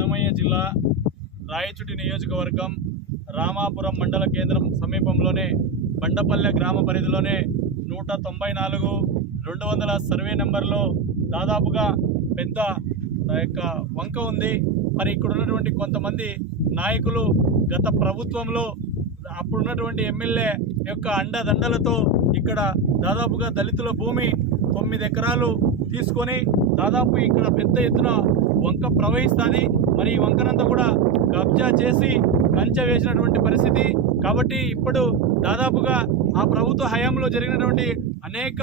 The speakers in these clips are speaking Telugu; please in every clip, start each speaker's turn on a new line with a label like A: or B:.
A: అన్నమయ్య జిల్లా రాయచుటి నియోజకవర్గం రామాపురం మండల కేంద్రం సమీపంలోనే బండపల్లె గ్రామ పరిధిలోనే నూట తొంభై నాలుగు రెండు వందల సర్వే నెంబర్లో దాదాపుగా పెద్ద యొక్క వంక ఉంది. మరి ఇక్కడ ఉన్నటువంటి కొంతమంది నాయకులు గత ప్రభుత్వంలో అప్పుడున్నటువంటి ఎమ్మెల్యే యొక్క అండదండలతో ఇక్కడ దాదాపుగా దళితుల భూమి తొమ్మిది ఎకరాలు తీసుకొని దాదాపు ఇక్కడ పెద్ద ఎత్తున వంక ప్రవహిస్తుంది. మరి ఈ వంకనంతా కూడా కబ్జా చేసి కంచె వేసినటువంటి పరిస్థితి. కాబట్టి ఇప్పుడు దాదాపుగా ఆ ప్రభుత్వ హయాంలో జరిగినటువంటి అనేక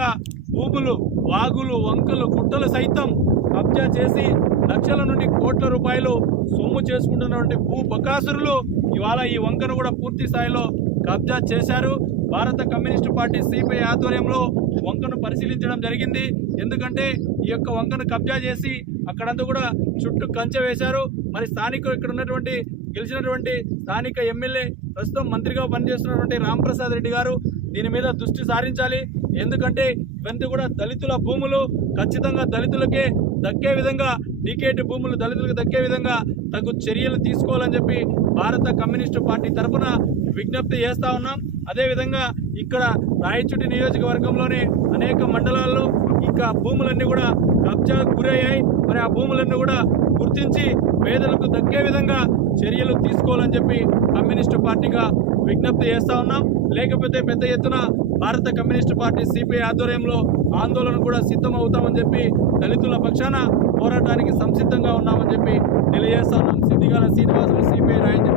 A: భూములు వాగులు వంకలు గుట్టలు సైతం కబ్జా చేసి లక్షల నుండి కోట్ల రూపాయలు సొమ్ము చేసుకుంటున్నటువంటి భూ బకాసురులు ఇవాళ ఈ వంకను కూడా పూర్తి స్థాయిలో కబ్జా చేశారు. భారత కమ్యూనిస్టు పార్టీ సిపిఐ ఆధ్వర్యంలో వంకను పరిశీలించడం జరిగింది. ఎందుకంటే ఈ యొక్క వంకను కబ్జా చేసి అక్కడంతా కూడా చుట్టూ కంచె వేశారు. మరి స్థానికులు ఇక్కడ ఉన్నటువంటి గెలిచినటువంటి స్థానిక ఎమ్మెల్యే ప్రస్తుతం మంత్రిగా పనిచేస్తున్నటువంటి రాంప్రసాద్ రెడ్డి గారు దీని మీద దృష్టి సారించాలి. ఎందుకంటే ఇవన్నీ కూడా దళితుల భూములు ఖచ్చితంగా దళితులకే దక్కే విధంగా డీకేటి భూములు దళితులకు దక్కే విధంగా తగు చర్యలు తీసుకోవాలని చెప్పి భారత కమ్యూనిస్టు పార్టీ తరఫున విజ్ఞప్తి చేస్తా ఉన్నాం. అదేవిధంగా ఇక్కడ రాయచుటి నియోజకవర్గంలోనే అనేక మండలాల్లో ఇంకా భూములన్నీ కూడా కబ్జా గురయ్యాయి. మరి ఆ భూములన్నీ కూడా గుర్తించి పేదలకు దక్కే విధంగా చర్యలు తీసుకోవాలని చెప్పి కమ్యూనిస్టు పార్టీగా విజ్ఞప్తి చేస్తా ఉన్నాం. లేకపోతే పెద్ద ఎత్తున భారత కమ్యూనిస్టు పార్టీ సిపిఐ ఆధ్వర్యంలో ఆందోళన కూడా సిద్ధమవుతామని చెప్పి దళితుల పక్షాన పోరాటానికి సంసిద్ధంగా ఉన్నామని చెప్పి తెలియజేస్తా ఉన్నాం. సిద్ధిగాల శ్రీనివాసులు సిపిఐ రాయచూటి